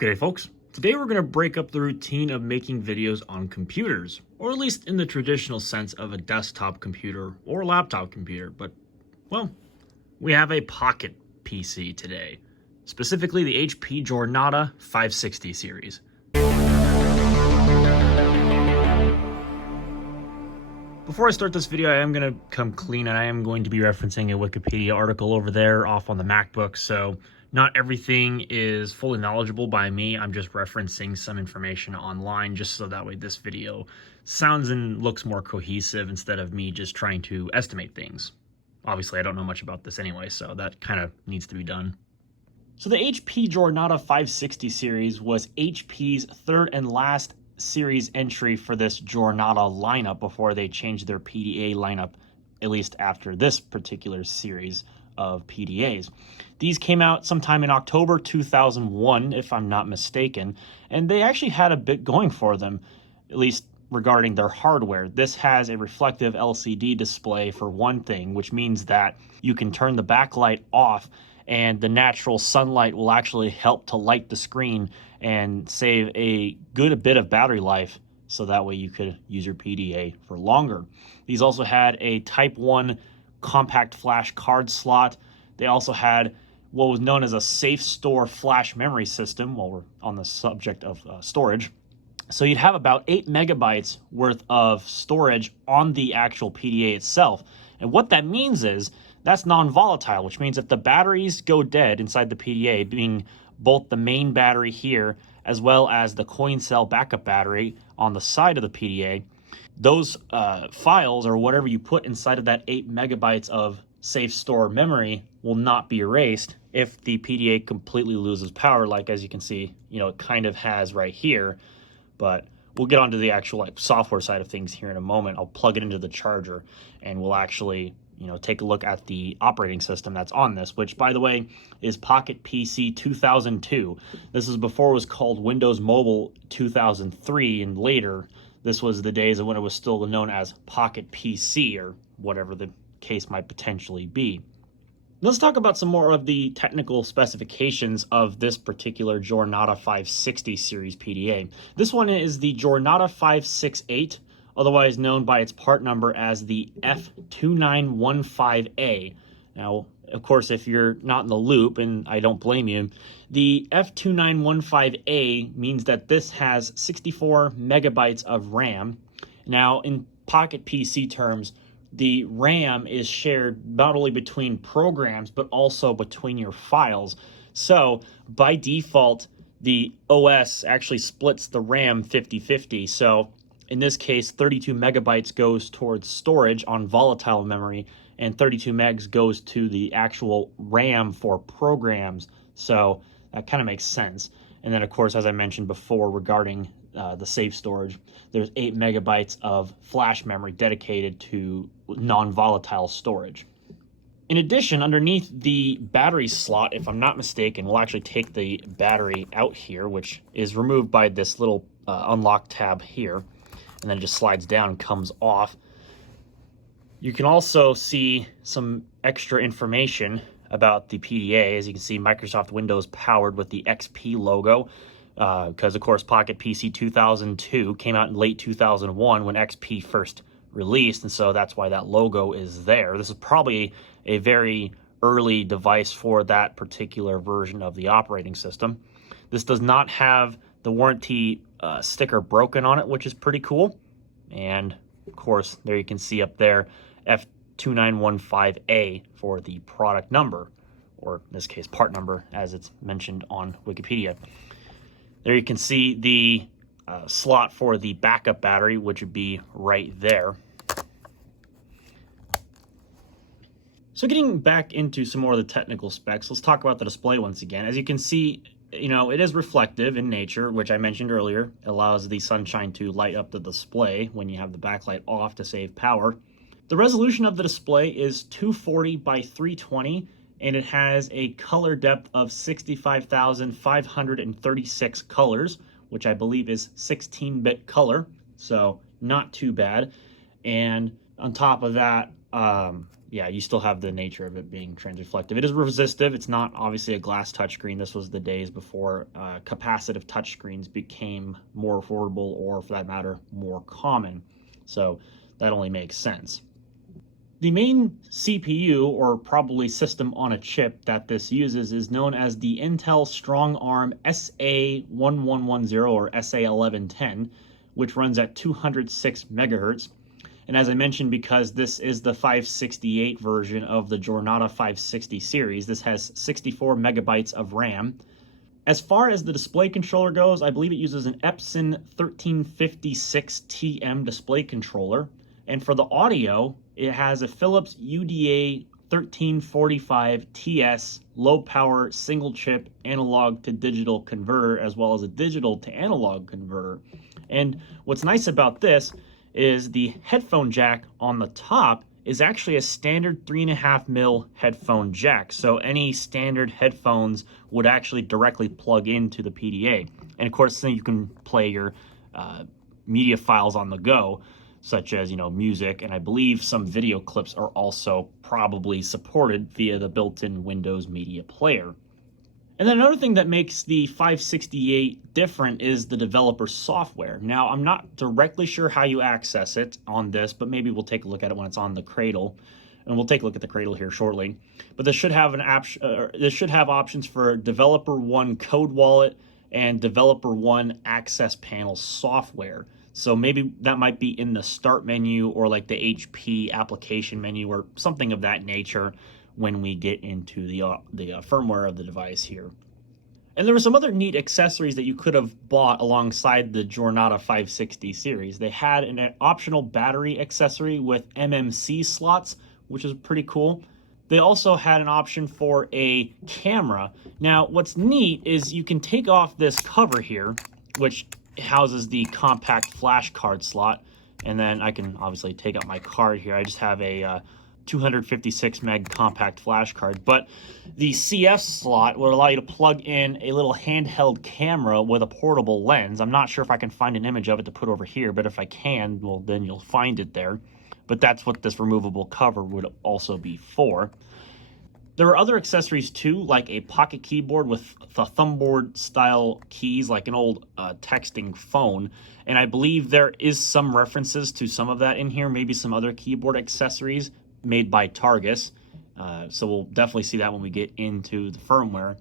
G'day folks, today we're going to break up the routine of making videos on computers, or at least in the traditional sense of a desktop computer or laptop computer, but, well, we have a pocket PC today, specifically the HP Jornada 560 series. Before I start this video, I am going to come clean, and I am going to be referencing a Wikipedia article over there off on the MacBook, so not everything is fully knowledgeable by me. I'm just referencing some information online just so that way this video sounds and looks more cohesive instead of me just trying to estimate things. Obviously, I don't know much about this anyway, so that kind of needs to be done. So the HP Jornada 560 series was HP's third and last series entry for this Jornada lineup before they changed their PDA lineup, at least after this particular series of PDAs. These came out sometime in October 2001, if I'm not mistaken, and they actually had a bit going for them, at least regarding their hardware. This has a reflective LCD display for one thing, which means that you can turn the backlight off and the natural sunlight will actually help to light the screen and save a good bit of battery life, so that way you could use your PDA for longer. These also had a Type 1 compact flash card slot. They also had what was known as a safe store flash memory system, while we're on the subject of storage. So you'd have about 8 megabytes worth of storage on the actual PDA itself. And what that means is that's non-volatile, which means if the batteries go dead inside the PDA, being both the main battery here as well as the coin cell backup battery on the side of the PDA, those files or whatever you put inside of that 8 megabytes of safe store memory will not be erased if the PDA completely loses power, like as you can see, it kind of has right here. But we'll get onto the actual software side of things here in a moment. I'll plug it into the charger and we'll actually take a look at the operating system that's on this, which, by the way, is Pocket PC 2002. This is before it was called Windows Mobile 2003, and later this was the days of when it was still known as Pocket PC, or whatever the case might potentially be. Let's talk about some more of the technical specifications of this particular Jornada 560 series PDA. This one is the Jornada 568, otherwise known by its part number as the F2915A. Now, of course, if you're not in the loop, and I don't blame you, the F2915A means that this has 64 megabytes of RAM. Now, in Pocket PC terms, the RAM is shared not only between programs, but also between your files. So, by default, the OS actually splits the RAM 50-50. So, in this case, 32 megabytes goes towards storage on volatile memory, and 32 megs goes to the actual RAM for programs. So that kind of makes sense. And then, of course, as I mentioned before regarding the safe storage, there's 8 megabytes of flash memory dedicated to non-volatile storage. In addition, underneath the battery slot, if I'm not mistaken, we'll actually take the battery out here, which is removed by this little unlock tab here, and then it just slides down and comes off. You can also see some extra information about the PDA. As you can see, Microsoft Windows powered with the XP logo, because of course Pocket PC 2002 came out in late 2001 when XP first released, and so that's why that logo is there. This is probably a very early device for that particular version of the operating system. This does not have the warranty sticker broken on it, which is pretty cool. And of course, there you can see up there F2915A for the product number, or in this case part number, as it's mentioned on Wikipedia. There you can see the slot for the backup battery, which would be right there. So getting back into some more of the technical specs, let's talk about the display once again. As you can see, it is reflective in nature, which I mentioned earlier. It allows the sunshine to light up the display when you have the backlight off to save power. The resolution of the display is 240 by 320, and it has a color depth of 65,536 colors, which I believe is 16-bit color, so not too bad. And on top of that, yeah, you still have the nature of it being transreflective. It is resistive. It's not obviously a glass touchscreen. This was the days before capacitive touchscreens became more affordable, or for that matter, more common. So that only makes sense. The main CPU, or probably system on a chip, that this uses is known as the Intel StrongArm SA1110 or SA1110, which runs at 206 megahertz. And as I mentioned, because this is the 568 version of the Jornada 560 series, this has 64 megabytes of RAM. As far as the display controller goes, I believe it uses an Epson 1356TM display controller. And for the audio, it has a Philips UDA 1345TS low power single chip analog to digital converter, as well as a digital to analog converter. And what's nice about this is the headphone jack on the top is actually a standard 3.5mm headphone jack. So any standard headphones would actually directly plug into the PDA. And of course, then you can play your media files on the go, such as, music, and I believe some video clips are also probably supported via the built-in Windows Media Player. And then another thing that makes the 568 different is the developer software. Now, I'm not directly sure how you access it on this, but maybe we'll take a look at it when it's on the cradle. And we'll take a look at the cradle here shortly. But this should have this should have options for Developer One Code Wallet and Developer One Access Panel software. So maybe that might be in the start menu or like the HP application menu or something of that nature when we get into the firmware of the device here. And there were some other neat accessories that you could have bought alongside the Jornada 560 series. They had an optional battery accessory with MMC slots, which is pretty cool. They also had an option for a camera. Now, what's neat is you can take off this cover here, which houses the compact flash card slot, and then I can obviously take out my card here. I just have a 256 meg compact flash card, but the CF slot will allow you to plug in a little handheld camera with a portable lens. I'm not sure if I can find an image of it to put over here, but if I can, well, then you'll find it there. But that's what this removable cover would also be for. There are other accessories too, like a pocket keyboard with the thumbboard style keys, like an old texting phone. And I believe there is some references to some of that in here, maybe some other keyboard accessories made by Targus. So we'll definitely see that when we get into the firmware.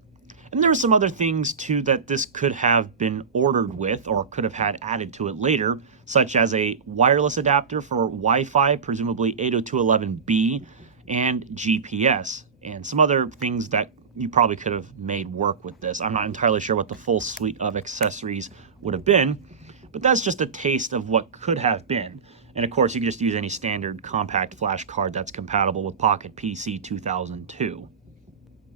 And there are some other things too that this could have been ordered with or could have had added to it later, such as a wireless adapter for Wi-Fi, presumably 802.11b, and GPS, and some other things that you probably could have made work with this. I'm not entirely sure what the full suite of accessories would have been, but that's just a taste of what could have been. And of course, you can just use any standard compact flash card that's compatible with Pocket PC 2002.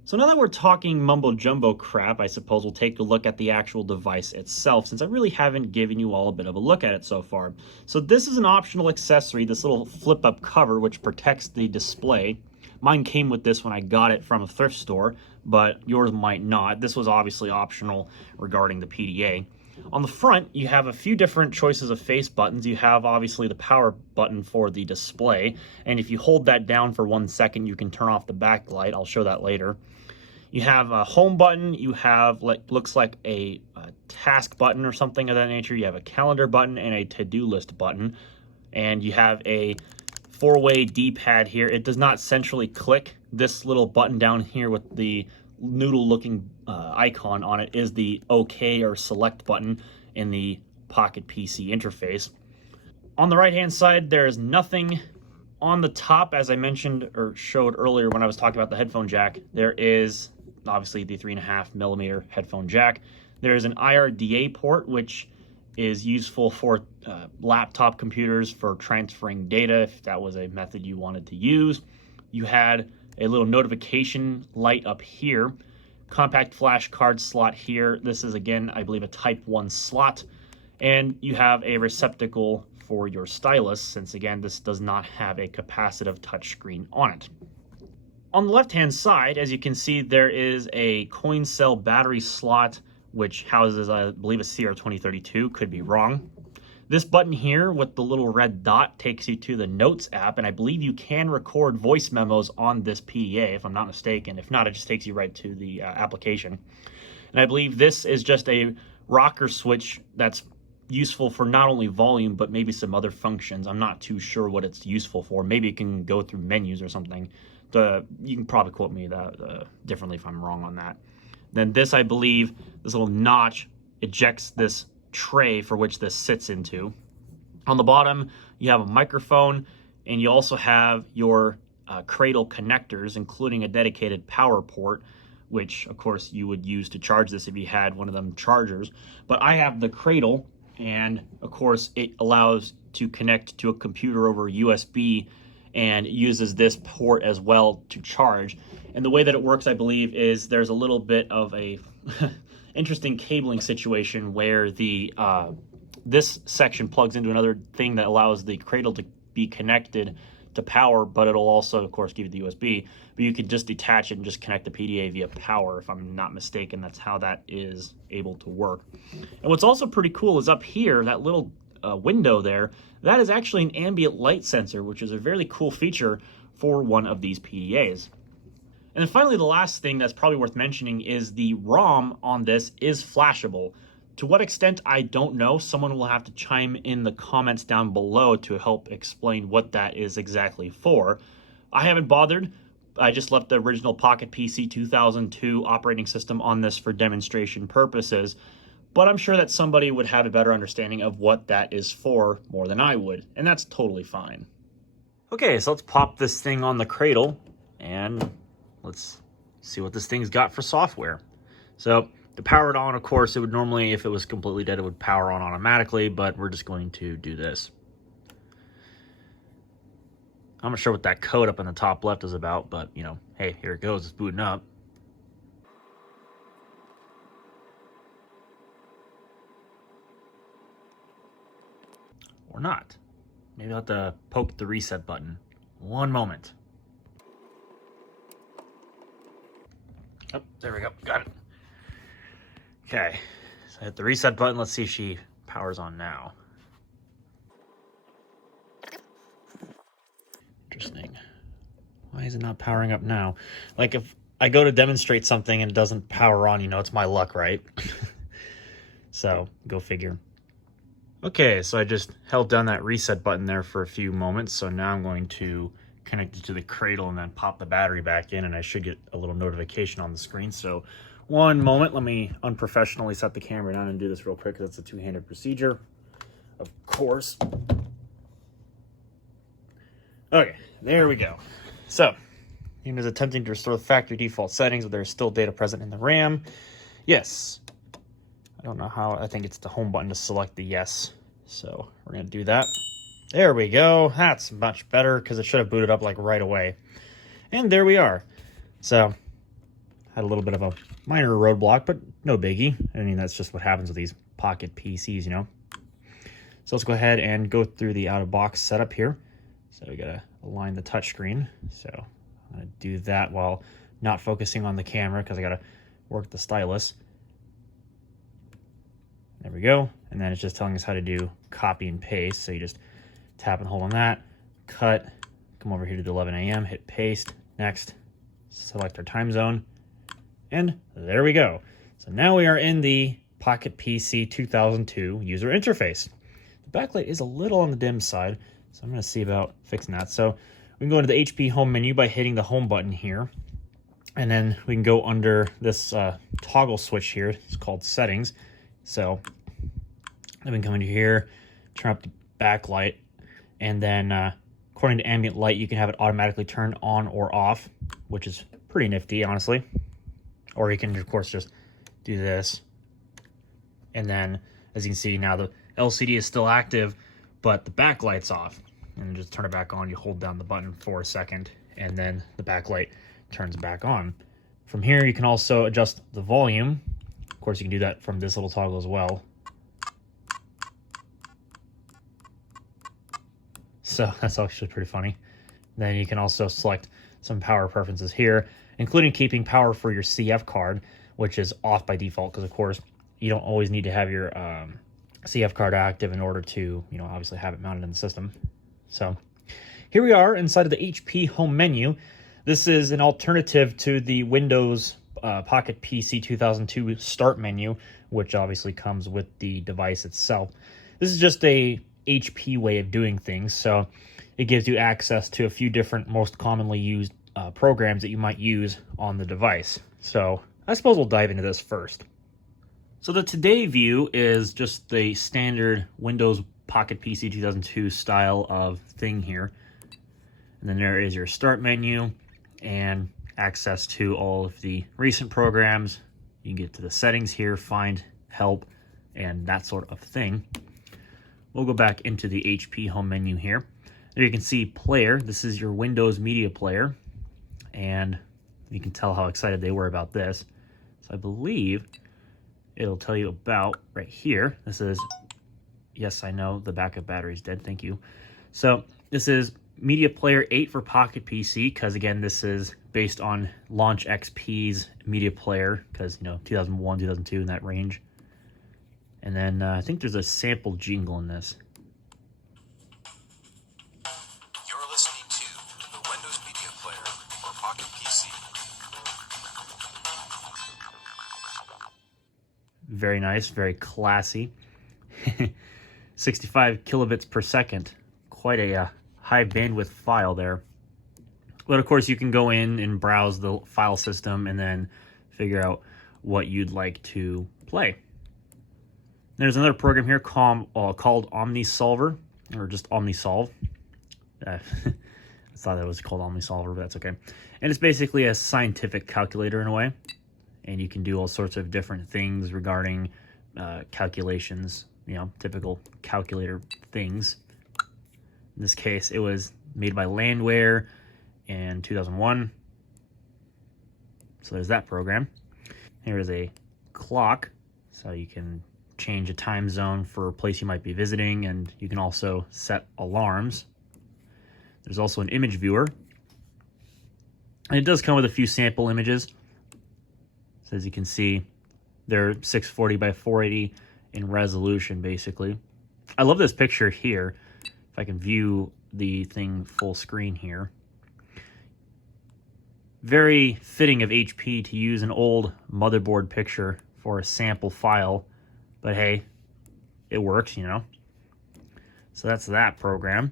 So now that we're talking mumbo jumbo crap, I suppose we'll take a look at the actual device itself, since I really haven't given you all a bit of a look at it so far. So this is an optional accessory, this little flip up cover, which protects the display. Mine came with this when I got it from a thrift store, but yours might not. This was obviously optional regarding the PDA. On the front, you have a few different choices of face buttons. You have obviously the power button for the display, and if you hold that down for 1 second, you can turn off the backlight. I'll show that later. You have a home button. You have looks like a task button or something of that nature. You have a calendar button and a to-do list button, and you have a four-way D-pad here. It does not centrally click. This little button down here with the noodle-looking icon on it is the OK or select button in the Pocket PC interface. On the right-hand side, there is nothing. On the top, as I mentioned or showed earlier when I was talking about the headphone jack, there is obviously the 3.5mm headphone jack. There is an IRDA port, which is useful for laptop computers for transferring data, if that was a method you wanted to use. You had a little notification light up here, compact flash card slot here. This is, again, I believe a Type 1 slot. And you have a receptacle for your stylus, since, again, this does not have a capacitive touchscreen on it. On the left-hand side, as you can see, there is a coin cell battery slot, which houses, I believe, a CR2032, could be wrong. This button here with the little red dot takes you to the Notes app, and I believe you can record voice memos on this PDA, if I'm not mistaken. If not, it just takes you right to the application. And I believe this is just a rocker switch that's useful for not only volume, but maybe some other functions. I'm not too sure what it's useful for. Maybe it can go through menus or something. You can probably quote me that differently if I'm wrong on that. Then this, I believe, this little notch ejects this tray for which this sits into. On the bottom, you have a microphone, and you also have your cradle connectors, including a dedicated power port, which of course you would use to charge this if you had one of them chargers. But I have the cradle, and of course it allows to connect to a computer over USB and uses this port as well to charge. And the way that it works, I believe, is there's a little bit of a interesting cabling situation where the this section plugs into another thing that allows the cradle to be connected to power, but it'll also, of course, give you the USB. But you can just detach it and just connect the PDA via power, if I'm not mistaken. That's how that is able to work. And what's also pretty cool is up here, that little window there, that is actually an ambient light sensor, which is a very cool feature for one of these PDAs. And then finally, the last thing that's probably worth mentioning is the ROM on this is flashable. To what extent, I don't know. Someone will have to chime in the comments down below to help explain what that is exactly for. I haven't bothered. I just left the original Pocket PC 2002 operating system on this for demonstration purposes, but I'm sure that somebody would have a better understanding of what that is for more than I would, and that's totally fine. Okay, so let's pop this thing on the cradle, and let's see what this thing's got for software. So to power it on, of course, it would normally, if it was completely dead, it would power on automatically, but we're just going to do this. I'm not sure what that code up in the top left is about, but, you know, hey, here it goes. It's booting up. Or not. Maybe I'll have to poke the reset button. One moment. Oh, there we go. Got it. Okay. So I hit the reset button. Let's see if she powers on now. Interesting. Why is it not powering up now? Like if I go to demonstrate something and it doesn't power on, you know, it's my luck, right? So go figure. Okay, so I just held down that reset button there for a few moments. So now I'm going to connect it to the cradle and then pop the battery back in, and I should get a little notification on the screen. So one moment, let me unprofessionally set the camera down and do this real quick because it's a two-handed procedure, of course. Okay, there we go. So, Unit is attempting to restore the factory default settings, but there's still data present in the RAM. Yes. I don't know how. I think it's the home button to select the yes. So we're going to do that. There we go. That's much better because it should have booted up like right away. And there we are. So, had a little bit of a minor roadblock, but no biggie. I mean, that's just what happens with these Pocket PCs, you know. So let's go ahead and go through the out-of-box setup here. So we gotta align the touchscreen. So I'm gonna do that while not focusing on the camera because I gotta work the stylus. There we go. And then it's just telling us how to do copy and paste. So you just tap and hold on that, cut, come over here to the 11 a.m., hit paste, next, select our time zone, and there we go. So now we are in the Pocket PC 2002 user interface. The backlight is a little on the dim side, so I'm going to see about fixing that. So we can go into the HP home menu by hitting the home button here. And then we can go under this toggle switch here. It's called settings. So then we can come into here, turn up the backlight. And then according to ambient light, you can have it automatically turn on or off, which is pretty nifty, honestly. Or you can, of course, just do this. And then, as you can see now, the LCD is still active, but the backlight's off. And just turn it back on. You hold down the button for a second, and then the backlight turns back on. From here, you can also adjust the volume. Of course, you can do that from this little toggle as well. So that's actually pretty funny. Then you can also select some power preferences here, including keeping power for your CF card, which is off by default because, of course, you don't always need to have your CF card active in order to, obviously have it mounted in the system. So here we are inside of the HP home menu. This is an alternative to the Windows Pocket PC 2002 start menu, which obviously comes with the device itself. This is just a HP way of doing things, so it gives you access to a few different most commonly used programs that you might use on the device. So I suppose we'll dive into this first. So the today view is just the standard Windows Pocket PC 2002 style of thing here. And then there is your start menu and access to all of the recent programs. You can get to the settings here, find, help, and that sort of thing. We'll go back into the HP home menu here. There you can see player. This is your Windows media player. And you can tell how excited they were about this. So I believe it'll tell you about right here. This is, yes, I know the backup battery's dead. Thank you. So this is Media Player 8 for Pocket PC, because again, this is based on Launch XP's Media Player, because 2001, 2002 in that range. And then I think there's a sample jingle in this. You're listening to the Windows Media Player for Pocket PC. Very nice, very classy. 65 kilobits per second. Quite a high bandwidth file there. But of course you can go in and browse the file system and then figure out what you'd like to play. There's another program here called Omnisolver, or just Omnisolve. I thought that was called Omnisolver, but that's okay. And it's basically a scientific calculator in a way. And you can do all sorts of different things regarding calculations, typical calculator things. In this case, it was made by Landware in 2001. So there's that program. Here is a clock, so you can change a time zone for a place you might be visiting, and you can also set alarms. There's also an image viewer. And it does come with a few sample images. So as you can see, they're 640 by 480 in resolution, basically. I love this picture here. If I can view the thing full screen here. Very fitting of HP to use an old motherboard picture for a sample file. But hey, it works, So that's that program.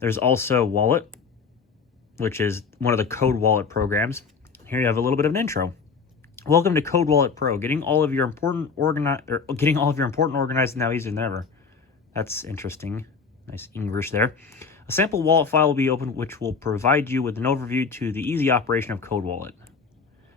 There's also Wallet, which is one of the Code Wallet programs. Here you have a little bit of an intro. Welcome to Code Wallet Pro. Getting all of your important organized now easier than ever. That's interesting. Nice English there. A sample wallet file will be opened, which will provide you with an overview to the easy operation of Code Wallet.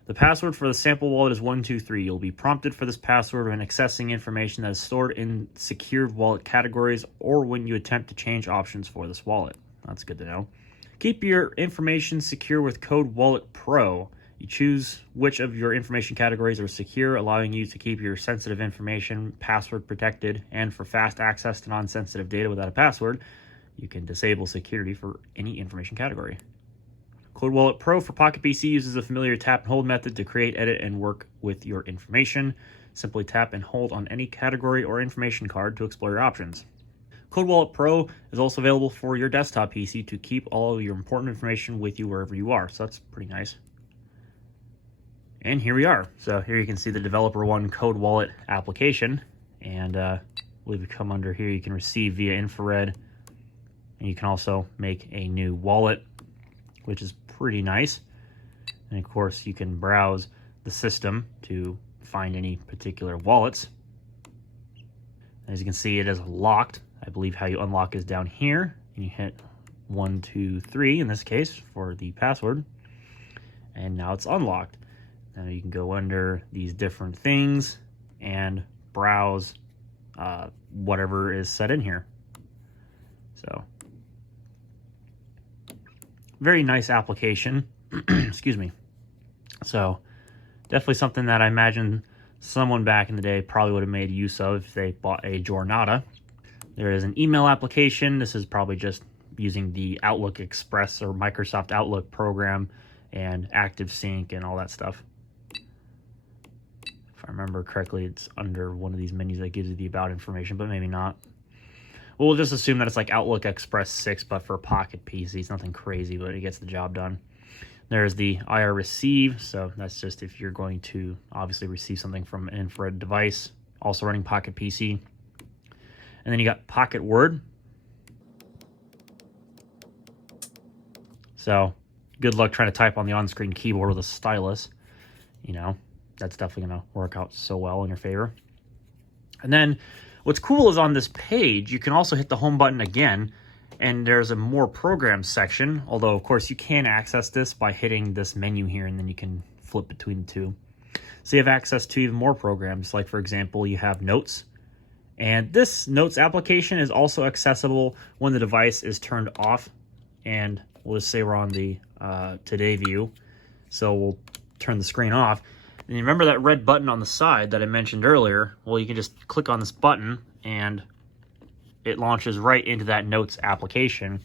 The password for the sample wallet is 123. You'll be prompted for this password when accessing information that is stored in secured wallet categories or when you attempt to change options for this wallet. That's good to know. Keep your information secure with Code Wallet Pro. You choose which of your information categories are secure, allowing you to keep your sensitive information password protected, and for fast access to non-sensitive data without a password, you can disable security for any information category. Code Wallet Pro for Pocket PC uses a familiar tap and hold method to create, edit, and work with your information. Simply tap and hold on any category or information card to explore your options. Code Wallet Pro is also available for your desktop PC to keep all of your important information with you wherever you are, so that's pretty nice. And here we are. So here you can see the Developer One Code Wallet application. And I believe you come under here, you can receive via infrared. And you can also make a new wallet, which is pretty nice. And of course, you can browse the system to find any particular wallets. As you can see, it is locked. I believe how you unlock is down here. And you hit 1, 2, 3 in this case for the password. And now it's unlocked. Now you can go under these different things and browse whatever is set in here. So, very nice application. Excuse me. So, definitely something that I imagine someone back in the day probably would have made use of if they bought a Jornada. There is an email application. This is probably just using the Outlook Express or Microsoft Outlook program and Active Sync and all that stuff. If I remember correctly, it's under one of these menus that gives you the about information, but maybe not. We'll just assume that it's like Outlook Express 6, but for Pocket PC. It's nothing crazy, but it gets the job done. There's the IR receive, so that's just if you're going to obviously receive something from an infrared device, also running Pocket PC. And then you got Pocket Word. So good luck trying to type on the on-screen keyboard with a stylus. You know, that's definitely going to work out so well in your favor. And then what's cool is on this page, you can also hit the home button again, and there's a more programs section, although of course you can access this by hitting this menu here, and then you can flip between the two. So you have access to even more programs, like for example, you have Notes. And this Notes application is also accessible when the device is turned off. And we'll just say we're on the Today view. So we'll turn the screen off. And you remember that red button on the side that I mentioned earlier? Well, you can just click on this button and it launches right into that Notes application.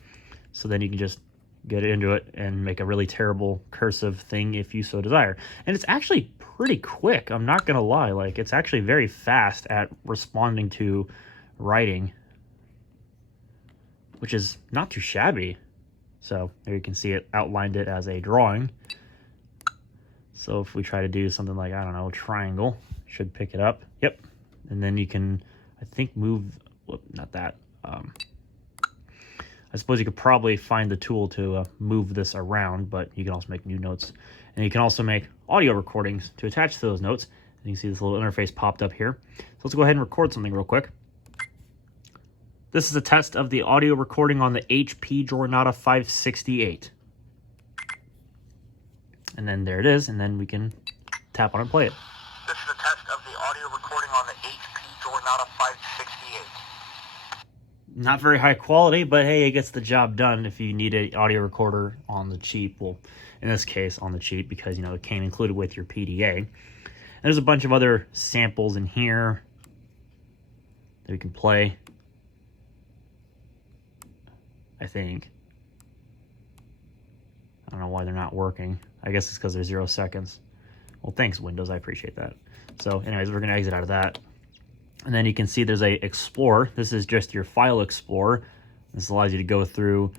So then you can just get into it and make a really terrible cursive thing if you so desire. And it's actually pretty quick. I'm not going to lie. Like, it's actually very fast at responding to writing, which is not too shabby. So there you can see it outlined it as a drawing. So if we try to do something like, I don't know, triangle, should pick it up. Yep. And then you can, I think, move, whoop, not that. I suppose you could probably find the tool to move this around, but you can also make new notes. And you can also make audio recordings to attach to those notes. And you can see this little interface popped up here. So let's go ahead and record something real quick. This is a test of the audio recording on the HP Jornada 568. And then there it is, and then we can tap on it and play it. This is a test of the audio recording on the HP Jornada 568. Not very high quality, but hey, it gets the job done if you need an audio recorder on the cheap. Well, in this case, on the cheap, because, you know, it came included with your PDA. And there's a bunch of other samples in here that we can play, I think. I don't know why they're not working. I guess it's because they're 0 seconds. Well, thanks, Windows. I appreciate that. So anyways, we're going to exit out of that. And then you can see there's a Explorer. This is just your file Explorer. This allows you to go through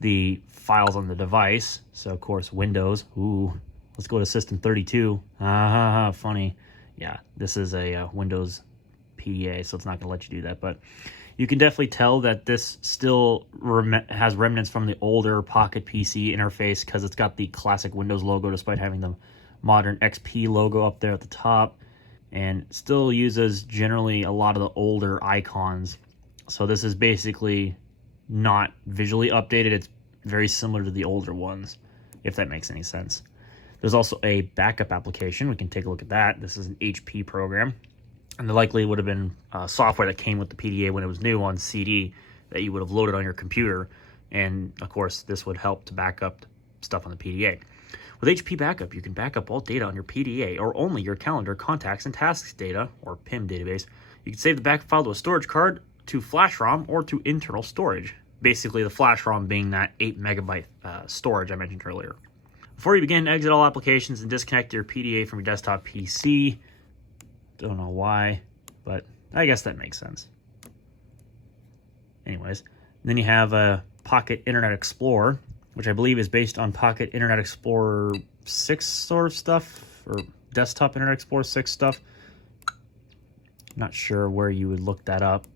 the files on the device. So, of course, Windows. Ooh, let's go to System 32. Funny. Yeah, this is a Windows PDA, so it's not going to let you do that. But you can definitely tell that this still has remnants from the older Pocket PC interface because it's got the classic Windows logo despite having the modern XP logo up there at the top, and still uses generally a lot of the older icons. So this is basically not visually updated. It's very similar to the older ones, if that makes any sense. There's also a backup application. We can take a look at that. This is an HP program. And there likely would have been software that came with the PDA when it was new on CD that you would have loaded on your computer. And, of course, this would help to back up stuff on the PDA. With HP Backup, you can back up all data on your PDA or only your calendar, contacts, and tasks data, or PIM database. You can save the backup file to a storage card, to flash ROM, or to internal storage. Basically, the flash ROM being that 8 megabyte storage I mentioned earlier. Before you begin, exit all applications and disconnect your PDA from your desktop PC. Don't know why, but I guess that makes sense. Anyways, then you have a Pocket Internet Explorer, which I believe is based on Pocket Internet Explorer 6 sort of stuff, or Desktop Internet Explorer 6 stuff. Not sure where you would look that up.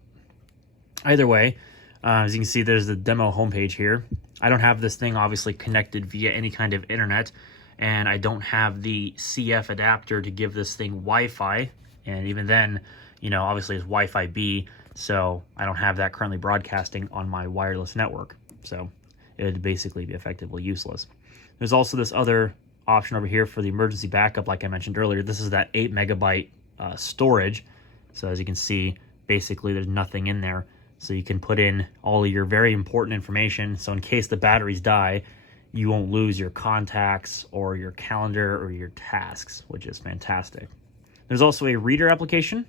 Either way, as you can see, there's the demo homepage here. I don't have this thing obviously connected via any kind of internet, and I don't have the CF adapter to give this thing Wi-Fi. And even then, you know, obviously it's Wi-Fi B, so I don't have that currently broadcasting on my wireless network. So it would basically be effectively useless. There's also this other option over here for the emergency backup, like I mentioned earlier. This is that 8 megabyte storage. So as you can see, basically there's nothing in there. So you can put in all of your very important information. So in case the batteries die, you won't lose your contacts or your calendar or your tasks, which is fantastic. There's also a Reader application.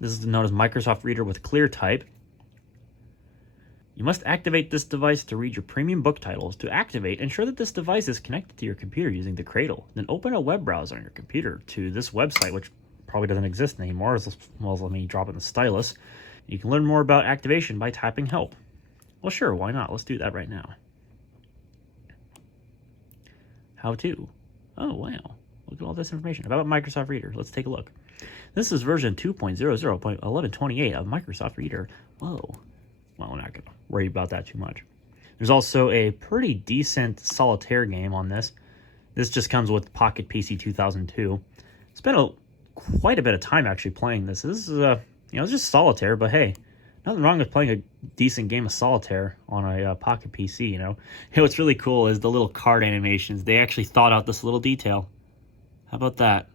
This is known as Microsoft Reader with ClearType. You must activate this device to read your premium book titles. To activate, ensure that this device is connected to your computer using the cradle. Then open a web browser on your computer to this website, which probably doesn't exist anymore, as well as let me drop in the stylus. You can learn more about activation by typing help. Well, sure, why not? Let's do that right now. How to. Oh, wow. Look at all this information about Microsoft Reader. Let's take a look. This is version 2.00.1128 of Microsoft Reader. Whoa. Well, we're not going to worry about that too much. There's also a pretty decent Solitaire game on this. This just comes with Pocket PC 2002. Spent quite a bit of time actually playing this. This is it's just Solitaire, but hey, nothing wrong with playing a decent game of Solitaire on a Pocket PC, you know. Hey, what's really cool is the little card animations. They actually thought out this little detail. How about that?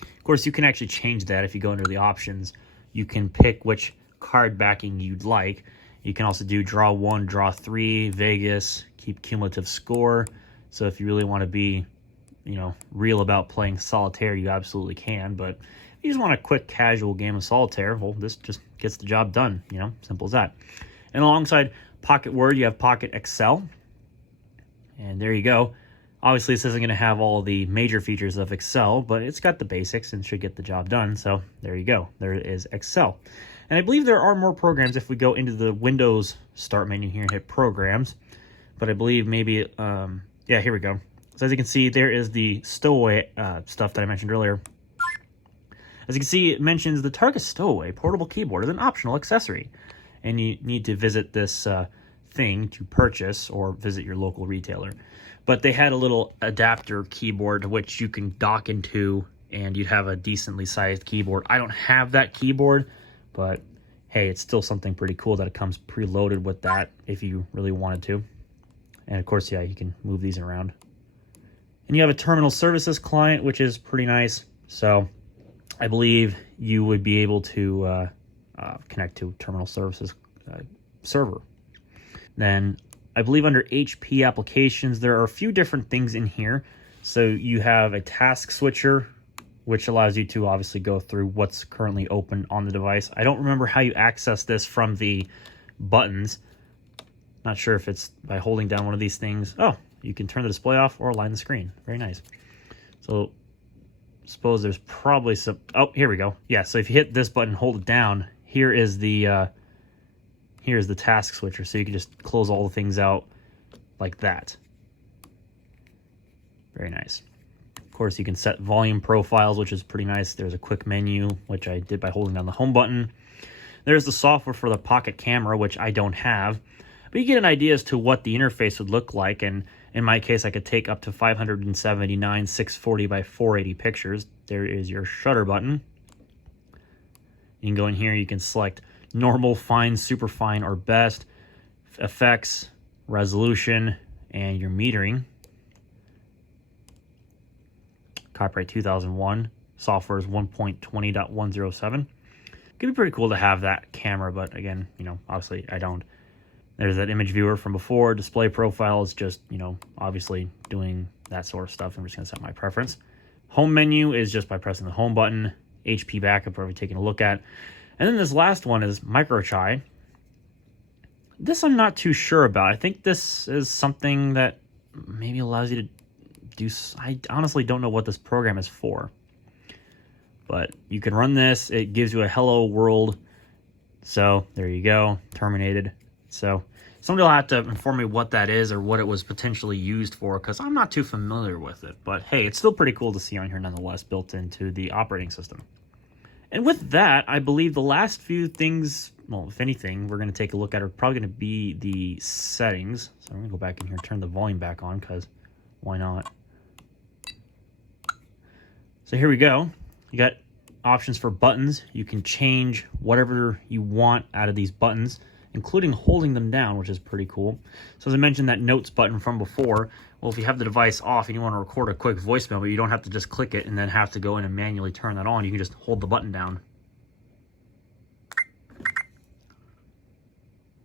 Of course, you can actually change that if you go under the options. You can pick which card backing you'd like. You can also do draw 1, draw 3, Vegas, keep cumulative score. So if you really want to be, real about playing Solitaire, you absolutely can. But if you just want a quick, casual game of Solitaire, well, this just gets the job done, simple as that. And alongside Pocket Word, you have Pocket Excel. And there you go. Obviously, this isn't going to have all the major features of Excel, but it's got the basics and should get the job done. So there you go. There is Excel. And I believe there are more programs if we go into the Windows Start menu here and hit Programs. But I believe maybe, yeah, here we go. So as you can see, there is the Stowaway stuff that I mentioned earlier. As you can see, it mentions the Target Stowaway portable keyboard is an optional accessory. And you need to visit this thing to purchase or visit your local retailer. But they had a little adapter keyboard which you can dock into and you'd have a decently sized keyboard. I don't have that keyboard, but hey, it's still something pretty cool that it comes preloaded with that if you really wanted to. And of course, yeah, you can move these around. And you have a terminal services client, which is pretty nice. So I believe you would be able to connect to terminal services server. Then I believe under HP applications, there are a few different things in here. So you have a task switcher, which allows you to obviously go through what's currently open on the device. I don't remember how you access this from the buttons. Not sure if it's by holding down one of these things. Oh, you can turn the display off or align the screen. Very nice. So suppose there's probably some, oh, here we go. Yeah, so if you hit this button, hold it down, here's the task switcher. So you can just close all the things out like that. Very nice. Of course, you can set volume profiles, which is pretty nice. There's a quick menu, which I did by holding down the home button. There's the software for the Pocket Camera, which I don't have. But you get an idea as to what the interface would look like. And in my case, I could take up to 579 640 by 480 pictures. There is your shutter button. You can go in here. You can select normal, fine, super fine, or best, effects, resolution, and your metering. Copyright 2001. Software is 1.20.107. Could be pretty cool to have that camera, but again, obviously I don't. There's that image viewer from before. Display profile is just, obviously doing that sort of stuff. I'm just going to set my preference. Home menu is just by pressing the home button. HP backup, we're taking a look at. And then this last one is microchai. This I'm not too sure about. I think this is something that maybe allows you to do. I honestly don't know what this program is for. But you can run this. It gives you a hello world. So there you go. Terminated. So somebody will have to inform me what that is or what it was potentially used for, because I'm not too familiar with it. But hey, it's still pretty cool to see on here nonetheless, built into the operating system. And with that, I believe the last few things, well, if anything, we're going to take a look at are probably going to be the settings. So I'm going to go back in here and turn the volume back on, because why not? So here we go. You got options for buttons. You can change whatever you want out of these buttons, including holding them down, which is pretty cool. So as I mentioned, that notes button from before, well, if you have the device off and you want to record a quick voicemail, but you don't have to just click it and then have to go in and manually turn that on, you can just hold the button down.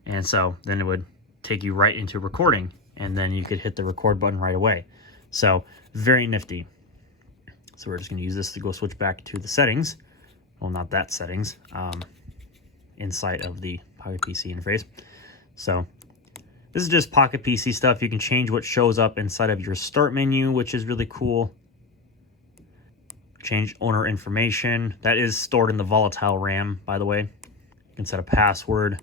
And so then it would take you right into recording, and then you could hit the record button right away. So very nifty. So we're just going to use this to go switch back to the settings. Well, not that settings. Inside of the Pocket PC interface. So this is just Pocket PC stuff. You can change what shows up inside of your start menu, which is really cool. Change owner information. That is stored in the volatile RAM, by the way. You can set a password,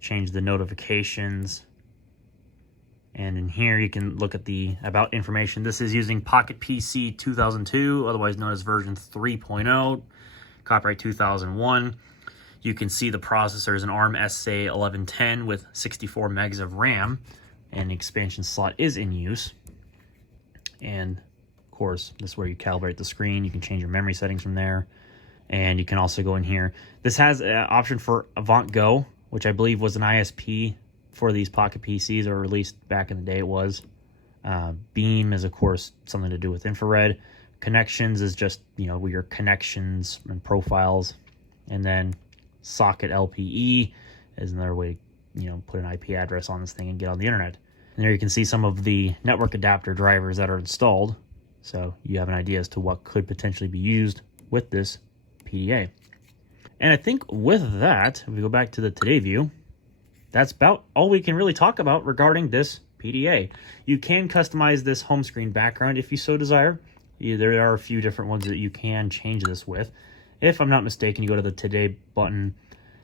change the notifications. And in here, you can look at the about information. This is using Pocket PC 2002, otherwise known as version 3.0, copyright 2001. You can see the processor is an ARM SA 1110 with 64 megs of RAM, and the expansion slot is in use. And of course, this is where you calibrate the screen. You can change your memory settings from there. And you can also go in here. This has an option for Avant Go, which I believe was an ISP for these Pocket PCs, or at least back in the day it was. Beam is, of course, something to do with infrared. Connections is just, your connections and profiles. And then socket LPE is another way to, put an IP address on this thing and get on the internet. And there you can see some of the network adapter drivers that are installed. So you have an idea as to what could potentially be used with this PDA. And I think with that, if we go back to the Today view, that's about all we can really talk about regarding this PDA. You can customize this home screen background if you so desire. There are a few different ones that you can change this with. If I'm not mistaken, you go to the Today button.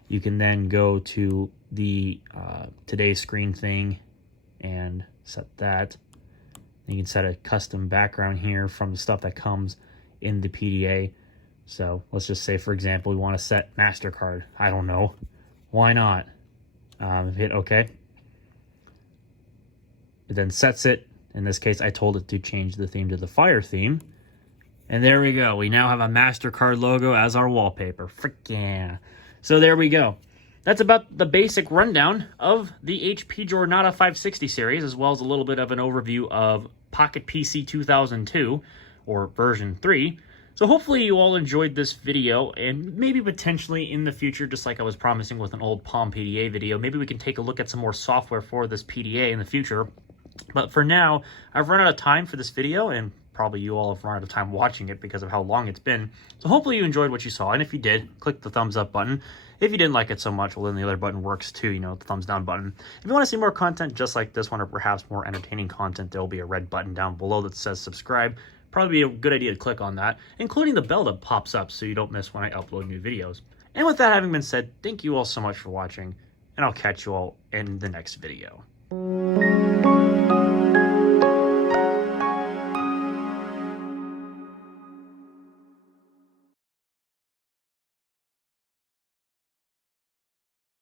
You can then go to the Today screen thing and set that. You can set a custom background here from the stuff that comes in the PDA. So let's just say, for example, we want to set MasterCard. I don't know. Why not? Hit OK. It then sets it. In this case, I told it to change the theme to the Fire theme. And there we go. We now have a MasterCard logo as our wallpaper. Frick yeah. So there we go. That's about the basic rundown of the HP Jornada 560 series, as well as a little bit of an overview of Pocket PC 2002, or version 3. So hopefully you all enjoyed this video, and maybe potentially in the future, just like I was promising with an old Palm PDA video, maybe we can take a look at some more software for this PDA in the future. But for now, I've run out of time for this video, and probably you all have run out of time watching it because of how long it's been. So hopefully you enjoyed what you saw, and if you did, click the thumbs up button. If you didn't like it so much, well, then the other button works too, the thumbs down button. If you want to see more content just like this one, or perhaps more entertaining content, there will be a red button down below that says subscribe. Probably be a good idea to click on that, including the bell that pops up so you don't miss when I upload new videos. And with that having been said, thank you all so much for watching, and I'll catch you all in the next video.